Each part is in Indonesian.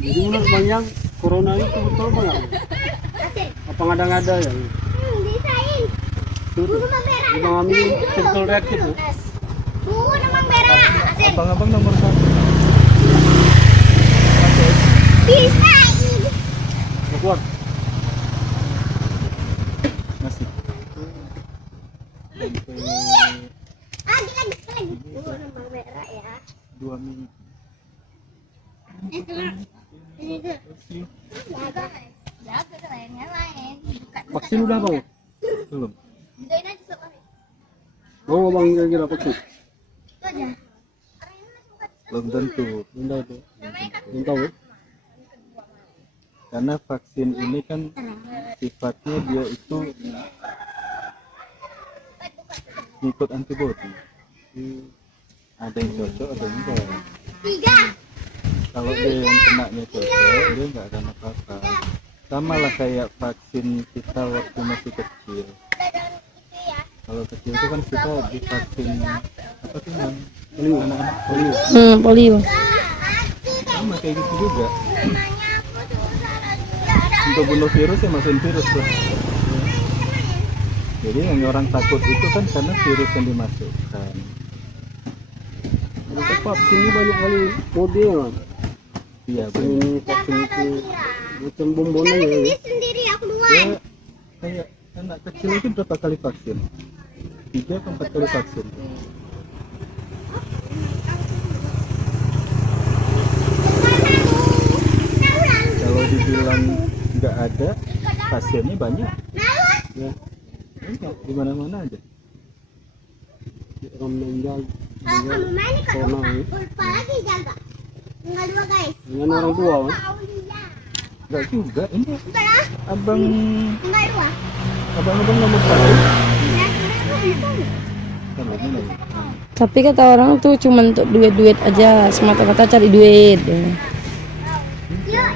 Jadi menurut Bang Yang, corona itu betul Bang? Apa ngada-ngada ya? Disain. Tuh, Bang Ami chemical reaction tuh. Namang merah. Abang-abang nomor 1. Disain. Keluar. Masih. Iya. Lagi. Namang merah ya. 2 minggu. Ini tuh. Jaga lainnya lain. Vaksin udah Bang? Belum. Doain aja sekali. Oh Bang kira-kira vaksin? Itu aja. Belum tentu. Bunda itu. Belum tahu ya? Karena vaksin ini kan sifatnya dia itu ngikut antibody. Ada yang cocok, ada yang enggak. 3. Kalau dia yang kenanya cocok, dia nggak akan apa-apa. Sama lah kayak vaksin kita waktu masih kecil. Kalau kecil itu kan kita divaksin apa sih yang anak-anak polio. Polio. Sama kayak gitu juga. Untuk bunuh virus ya masukin virus lah. Jadi yang orang takut itu kan karena virus yang dimasukkan. Untuk vaksin ini banyak kali model Bang. Iya, Vaksin ini, vaksin itu. Macam bombonnya ya. Dia sendiri aku duluan. ya kayak anak kecil itu berapa kali vaksin? 3 atau 4 kali vaksin. Kalau dibilang nggak ada, pasiennya banyak. Ya, banyak di mana-mana aja. Orang meninggal. Kamu main nih Corona ini. lupa lagi jaga. Tinggal 2 guys. Dengan orang tua Bang. Nggak juga, ini Udah lah. abang Tinggal 2. abang nomor 1. Kalau ini lagi. Tapi kata orang tuh cuma untuk duit-duit aja, semata-mata cari duit. Yuk.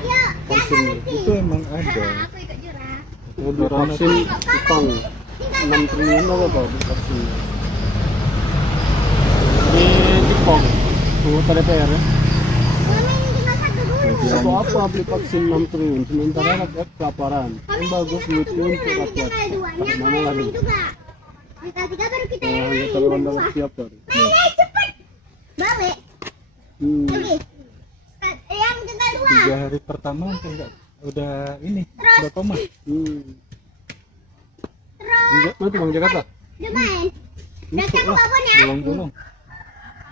Vaksin Itu emang ada. Aku ikut jurang. untuk vaksin utang 6 triliun apa vaksin di Jepang tuh DPR ya. Mama ini tinggal 1 dulu. Satu apa beli vaksin 6 triliun sementara rakyat kelaparan kan bagus duitnya untuk rakyat Tinggal 2-nya mana lagi juga. Tinggal 3 baru kita yang nggak terlalu dapat siap tadi cepet. Balik. Lagi. Yang tinggal 2. 3 hari pertama enggak udah ini udah koma. Enggak, mana tuh Bang Jakarta? Udah main. Udah cek babonnya. Bolong-bolong.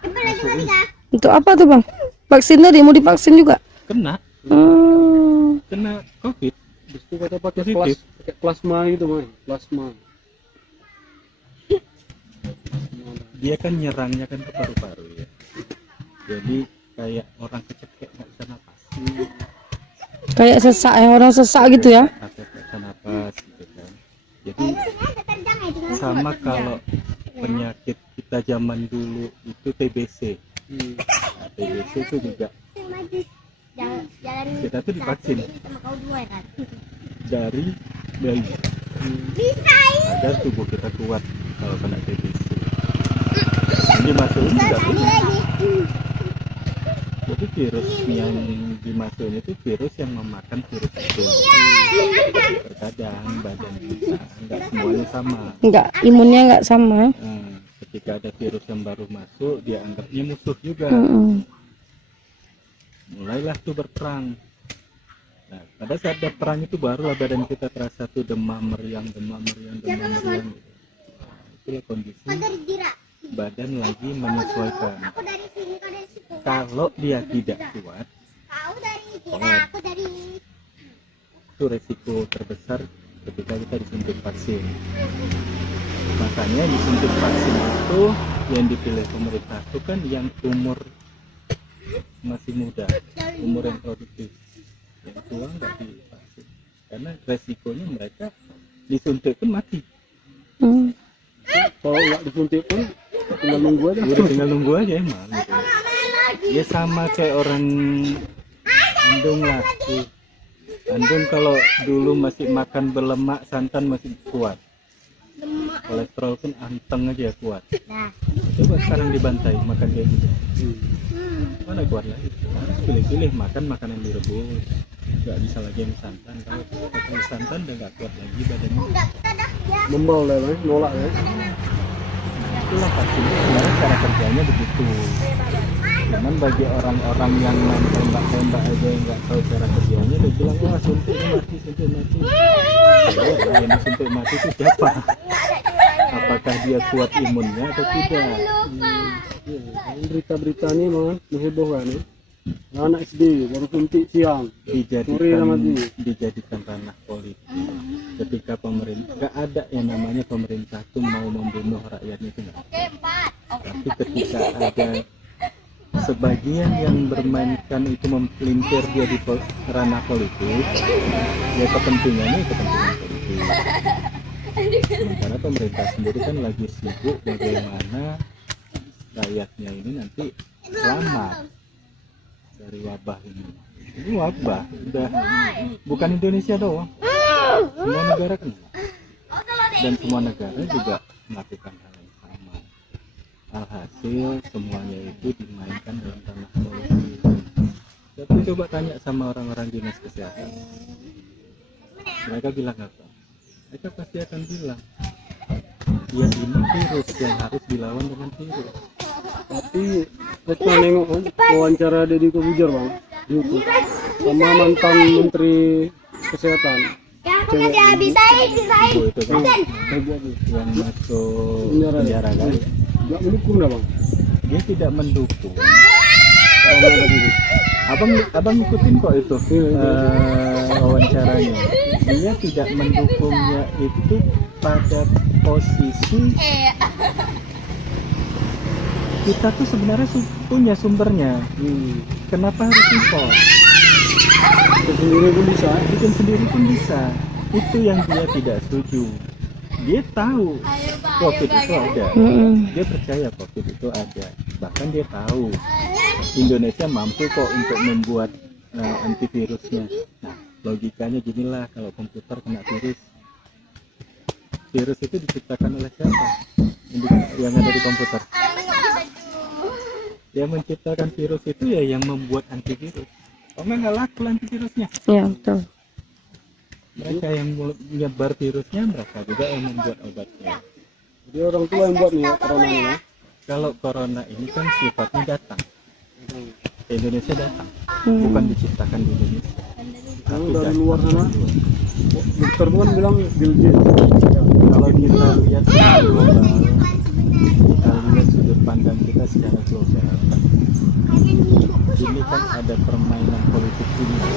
Cepet lagi tinggal 3. Untuk apa tuh bang? Vaksin tadi mau divaksin juga? Kena Hmm. COVID. Justru kata pakai Positif. pakai plasma gitu Bang, plasma. Dia kan nyerangnya kan ke paru-paru ya. Jadi kayak orang kecekek nggak bisa napas. Kayak sesak ya, orang sesak gitu ya? Kakek nggak bisa napas gitu kan. Jadi Ada tendang ya tinggal. sama kalau penyakit kita zaman dulu itu TBC. Nah, TBC itu juga Maju. Jalan kita tuh divaksin sama kau 2 kan. dari bayi Bisa agar tubuh kita kuat kalau kena TBC. Ini masukin juga tadi virus. lagi. Jadi virus yang dimasukin itu virus yang memakan virus itu. Terkadang badan kita nggak semuanya sama. Enggak, imunnya enggak sama. Nah, ketika ada virus yang baru masuk, dia anggapnya musuh juga. Mulailah tuh berperang. Nah, pada saat ada perang itu barulah badan kita terasa tuh demam meriang. Nah, itulah kondisi Kau dari Dira. badan lagi menyesuaikan. Aku dari sini, kau dari situ. Kalau dia tidak kuat, Kau dari Dira, aku dari itu resiko terbesar ketika kita disuntik vaksin. Makanya disuntik vaksin itu yang dipilih pemerintah itu kan yang umur masih muda, umur yang produktif. Yang tua nggak divaksin karena resikonya mereka disuntik pun mati. Kalau nggak disuntik pun tinggal nunggu aja. Udah tinggal nunggu aja emang gitu. Ya sama kayak orang Andung lah tuh. Andung kalau dulu masih makan berlemak santan masih kuat. lemak kolesterol pun anteng aja kuat. Nah. Coba sekarang dibantai makan kayak gitu, Hmm. mana kuat lagi. Harus pilih-pilih makan makanan direbus, nggak bisa lagi yang santan. Kalau makan santan udah nggak kuat lagi badannya. Enggak, kita dah ya. Membal deh, Bang. Nolak ya. Itulah vaksin sebenarnya cara kerjanya begitu. Cuman bagi orang-orang yang main tembak-tembak aja yang nggak tahu cara kerjanya, dia bilang wah suntik mati, suntik mati. Nah, yang disuntik mati itu siapa? Apakah dia kuat imunnya atau tidak? Ya, berita-berita ini memang menghebohkan ya. Anak SD baru suntik siang. Sore sama Dijadikan ranah politik. Ketika pemerintah, nggak ada yang namanya pemerintah tuh mau membunuh rakyatnya itu nggak. Tapi ketika ada sebagian yang bermainkan itu memelintir dia di ranah politik, ya kepentingannya kepentingan politik. Sementara pemerintah sendiri kan lagi sibuk bagaimana rakyatnya ini nanti selamat dari wabah ini. Ini wabah udah bukan Indonesia doang, semua negara kena, dan semua negara juga melakukan hal yang sama. Alhasil semuanya itu dimainkan dalam ranah politik. Tapi coba tanya sama orang-orang dinas kesehatan, mereka bilang apa? Mereka pasti akan bilang ya ini virus yang harus dilawan dengan virus. Tapi kita nengok kan wawancara Deddy Corbuzier Bang di YouTube sama mantan Menteri Kesehatan. Ya, aku udah bisain. Itu kan Jadi yang masuk penjara kan, nggak mendukung dah Bang. dia tidak mendukung. Karena ada gini. Abang ikutin kok itu wawancaranya. Dia tidak mendukungnya itu pada posisi kita tuh sebenarnya punya sumbernya. Kenapa harus impor? Itu sendiri pun bisa. Bikin sendiri pun bisa. Itu yang dia tidak setuju. Dia tahu COVID itu ada. Dia percaya COVID itu ada. Bahkan dia tahu Indonesia mampu kok untuk membuat antivirusnya. Nah, logikanya ginilah, kalau komputer kena virus itu diciptakan oleh siapa? Yang ada di komputer. Yang menciptakan virus itu ya yang membuat antivirus. Oh nggak laku antivirusnya. Ya betul. Mereka yang menyebar virusnya, mereka juga yang membuat obatnya. Jadi orang tua yang buat nih ya, corona ini ya. Kalau corona ini kan sifatnya datang ke Indonesia, datang bukan diciptakan di Indonesia. Kalau Tapi dari datang luar sana, dari luar. dokter pun bilang Bill Gates. Kalau kita lihat secara global, kita lihat sudut pandang kita secara global, ini kan ada permainan politik dunia.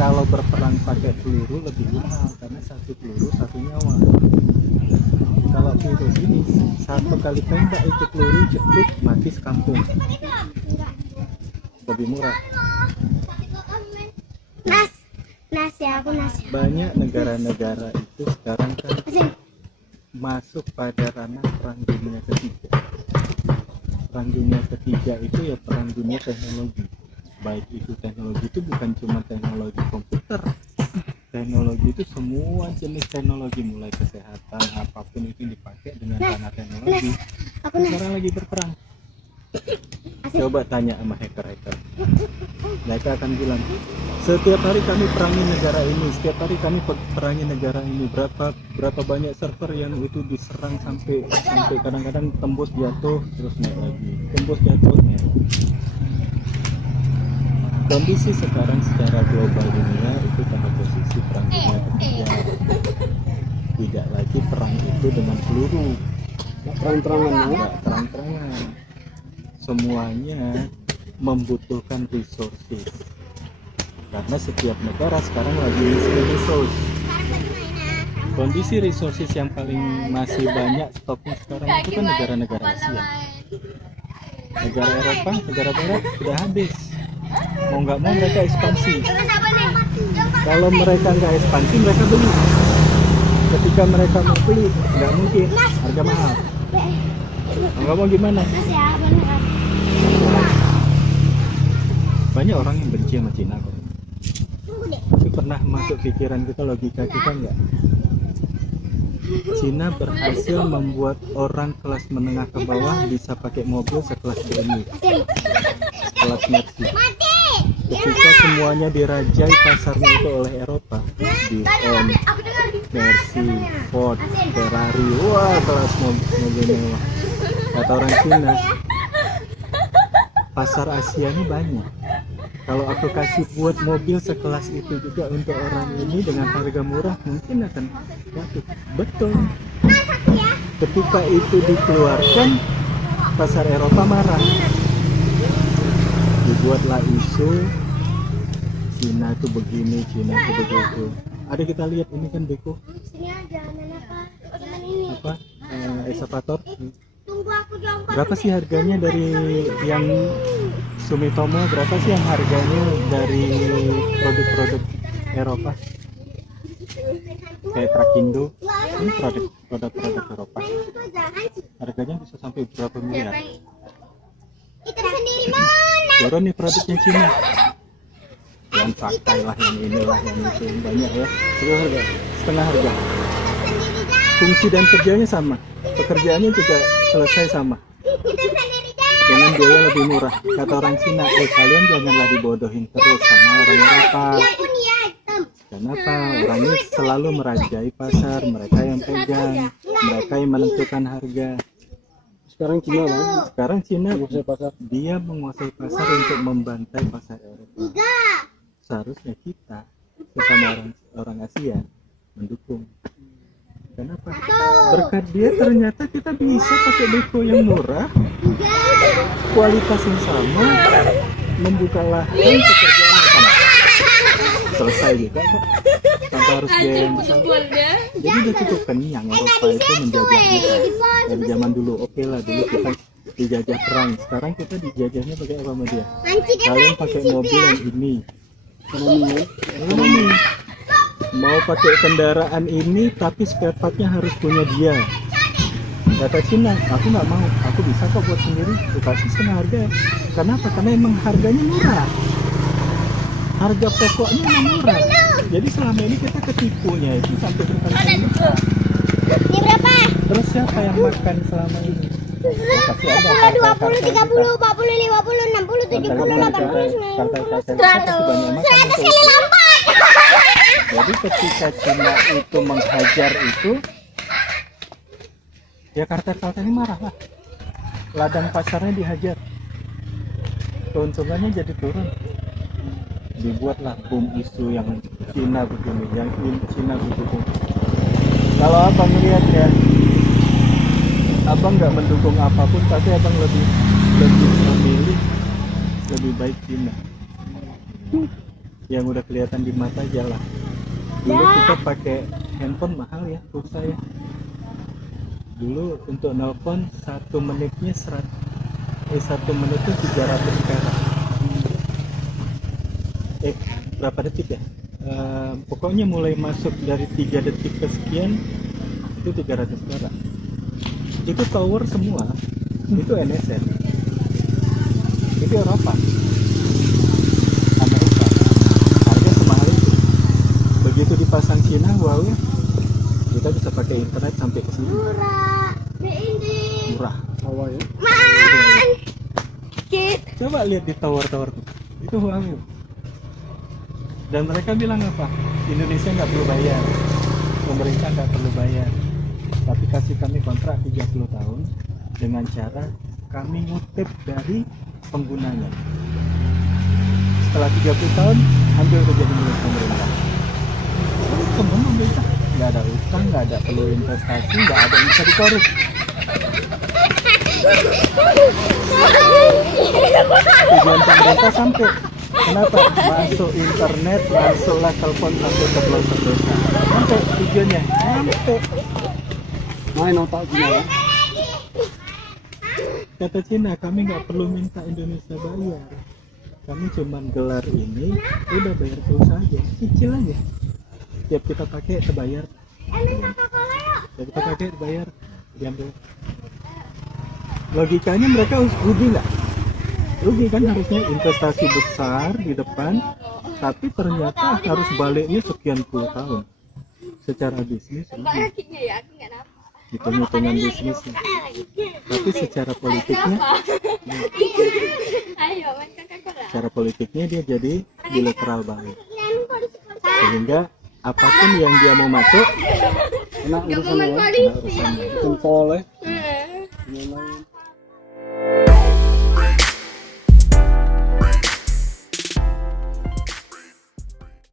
Kalau berperang pakai peluru lebih mahal karena satu peluru satu nyawa. Kalau virus ini satu kali tembak itu peluru jepit mati sekampung. Lebih murah. Nas ya, aku nas. Banyak negara-negara itu sekarang kan masuk pada ranah perang dunia ketiga. Perang dunia ketiga itu ya perang dunia teknologi. Baik itu teknologi itu bukan cuma teknologi komputer, teknologi itu semua jenis teknologi, mulai kesehatan apapun itu dipakai dengan ranah teknologi. Sekarang lagi berperang. Coba tanya sama hacker-hacker, mereka akan bilang setiap hari kami perangi negara ini, setiap hari kami perangi negara ini, berapa banyak server yang itu diserang sampai kadang-kadang tembus jatuh terus naik lagi, tembus jatuh naik lagi. Kondisi sekarang secara global dunia itu pada posisi perang dunia ketiga. Tidak lagi perang itu dengan peluru, Terang-terangan ya. tidak terang-terangan. Semuanya membutuhkan resources. Karena setiap negara sekarang lagi miskin resource. Kondisi resources yang paling masih banyak stoknya sekarang itu kan negara-negara Asia. Negara Eropa, negara Barat sudah habis. Mau nggak mau mereka ekspansi. Kalau mereka nggak ekspansi, mereka beli. Ketika mereka mau beli, nggak mungkin, harga mahal. Nggak mau gimana? Nas ya, benar. Banyak orang yang benci sama Cina kok. Tunggu deh. Tapi pernah masuk pikiran kita, logika kita nggak? Cina berhasil membuat orang kelas menengah ke bawah bisa pakai mobil sekelas BMW, kelas Mercy. Ketika semuanya dirajai pasarnya itu oleh Eropa, BM, Mercy, Ford, Ferrari, wah kelas mobil mewah. Kata orang Cina, pasar Asia ini banyak. Kalau aku kasih buat mobil sekelas itu juga untuk orang ini dengan harga murah, mungkin akan laku. Betul. Ketika itu dikeluarkan, pasar Eropa marah. Dibuatlah isu Cina itu begini, Cina itu begitu. Ada kita lihat ini kan Beko Sini aja, mana apa? Ini. apa eskavator. Tunggu aku jongkok. Berapa sih harganya dari yang Sumitomo? Berapa sih yang harganya dari produk-produk Eropa? Kayak Trakindo, ini produk-produk Eropa. Harganya bisa sampai berapa miliar? Kita sendiri mana? Turun nih produknya Cina. Yang pakai lah, yang inilah, yang itu banyak ya. Itu harga setengah harga. Fungsi dan kerjanya sama, pekerjaannya juga selesai sama. Kita sendiri Dengan biaya lebih murah. Kata orang Cina, kalian janganlah dibodohin terus sama orang Eropa. Kenapa? Orang ini selalu merajai pasar, mereka yang pegang, mereka yang menentukan harga. Sekarang Cina bang, Sekarang Cina menguasai pasar. dia menguasai pasar untuk membantai pasar Eropa. Seharusnya kita sesama orang Asia mendukung. Kenapa? Berkat dia ternyata kita bisa pakai Beko yang murah, kualitas yang sama, membuka lahan pekerjaan yang sama. Selesai juga kok, tanpa harus biaya yang besar. Jadi udah cukup kenyang Eropa itu menjajah kita dari zaman dulu. Oke lah, dulu kita dijajah perang, sekarang kita dijajahnya pakai apa sama dia? Kalian pakai mobil yang ini, ini mau pakai kendaraan ini tapi spare partnya harus punya dia. Kata Cina, aku nggak mau, aku bisa kok buat sendiri, aku kasih setengah harga. Kenapa? Karena emang harganya murah, harga pokoknya emang murah. Jadi selama ini kita ketipunya itu sampai berkali-kali. Ini berapa? Terus siapa yang makan selama ini? Pasti ada 20, 30, 40, 50, 60, 70, 80, 90, 100 kali lompat. Jadi ketika Cina itu menghajar itu, ya kartel-kartel ini marah lah. Ladang pasarnya dihajar, keuntungannya jadi turun. Dibuatlah boom isu yang Cina begini, yang Cina begitu. Kalau abang lihat ya, abang nggak mendukung apapun, tapi abang lebih memilih lebih baik Cina. Yang udah kelihatan di mata aja lah. Dulu kita pakai handphone mahal ya, pulsa ya. Dulu untuk nelpon 1 menitnya 1 menitnya 300 perak. Berapa detik ya? Pokoknya mulai masuk dari 3 detik ke sekian itu 300 perak. Itu tower semua, itu NSN, itu Eropa, Amerika, harga semahal itu. Begitu dipasang Cina, wow ya, kita bisa pakai internet sampai ke sini. Murah. Hawa ya. Coba lihat di tower-tower itu Huawei. Dan mereka bilang apa? Indonesia nggak perlu bayar, pemerintah nggak perlu bayar, tapi kasih kami kontrak 30 tahun dengan cara kami ngutip dari penggunanya. Setelah 30 tahun, ambil kerja milik pemerintah. Semua pemerintah nggak ada utang, nggak ada perlu investasi, nggak ada yang bisa dikorup. Tujuan pemerintah sampai. Kenapa? Masuk internet, masuklah telepon sampai ke pelosok desa. Sampai tujuannya, sampai. Main otak Cina bang. Kata Cina, kami nggak perlu minta Indonesia bayar. Kami cuman gelar ini, udah bayar terus aja, cicil aja. Tiap kita pakai terbayar. Tiap kita pakai terbayar, diambil. Logikanya mereka rugi nggak? Rugi kan, harusnya investasi besar di depan, tapi ternyata harus baliknya sekian puluh tahun. secara bisnis hitung-hitungan bisnisnya, tapi secara politiknya dia jadi bilateral banget, sehingga apapun yang dia mau masuk enak urusannya ya. kena urusannya. Bikin soleh. Yang lain.